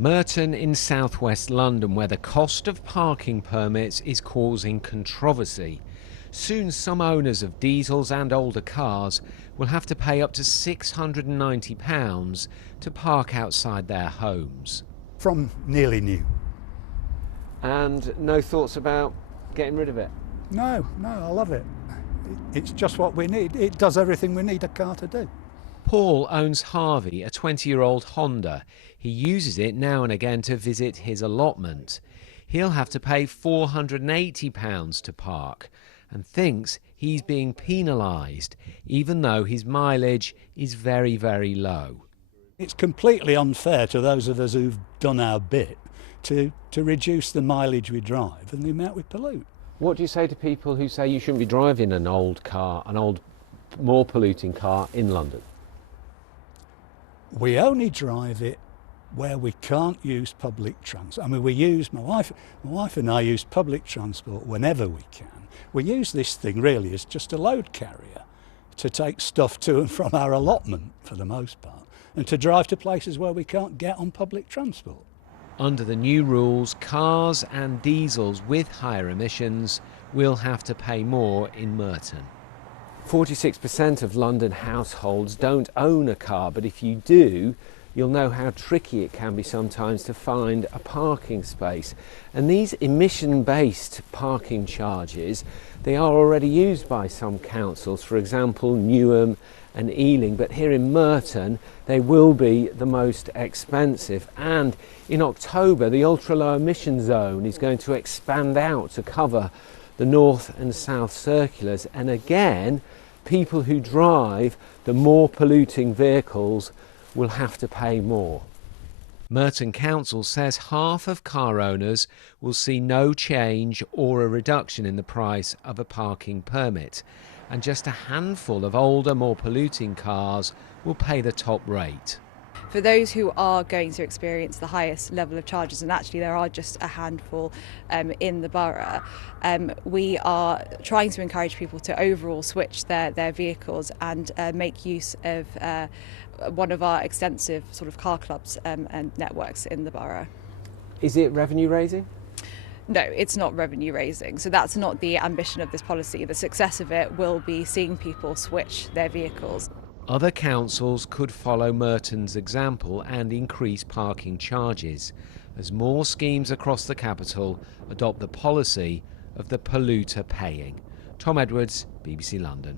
Merton in southwest London, where the cost of parking permits is causing controversy. Soon some owners of diesels and older cars will have to pay up to £690 to park outside their homes. From nearly new. And no thoughts about getting rid of it? No, I love it. It's just what we need. It does everything we need a car to do. Paul owns Harvey, a 20-year-old Honda. He uses it now and again to visit his allotment. He'll have to pay £480 to park and thinks he's being penalised, even though his mileage is very, very low. It's completely unfair to those of us who've done our bit to reduce the mileage we drive and the amount we pollute. What do you say to people who say you shouldn't be driving an old car, an old, more polluting car in London? We only drive it where we can't use public transport. I mean, my wife and I use public transport whenever we can. We use this thing really as just a load carrier to take stuff to and from our allotment for the most part, and to drive to places where we can't get on public transport. Under the new rules, cars and diesels with higher emissions will have to pay more in Merton. 46% of London households don't own a car, but if you do, you'll know how tricky it can be sometimes to find a parking space. And these emission-based parking charges, they are already used by some councils, for example Newham and Ealing, but here in Merton they will be the most expensive. And in October the ultra-low emission zone is going to expand out to cover the north and south circulars, and again people who drive the more polluting vehicles will have to pay more. Merton Council says half of car owners will see no change or a reduction in the price of a parking permit, and just a handful of older, more polluting cars will pay the top rate. For those who are going to experience the highest level of charges, and actually there are just a handful in the borough, we are trying to encourage people to overall switch their vehicles and make use of one of our extensive sort of car clubs and networks in the borough. Is it revenue raising? No, it's not revenue raising. So that's not the ambition of this policy. The success of it will be seeing people switch their vehicles. Other councils could follow Merton's example and increase parking charges as more schemes across the capital adopt the policy of the polluter paying. Tom Edwards, BBC London.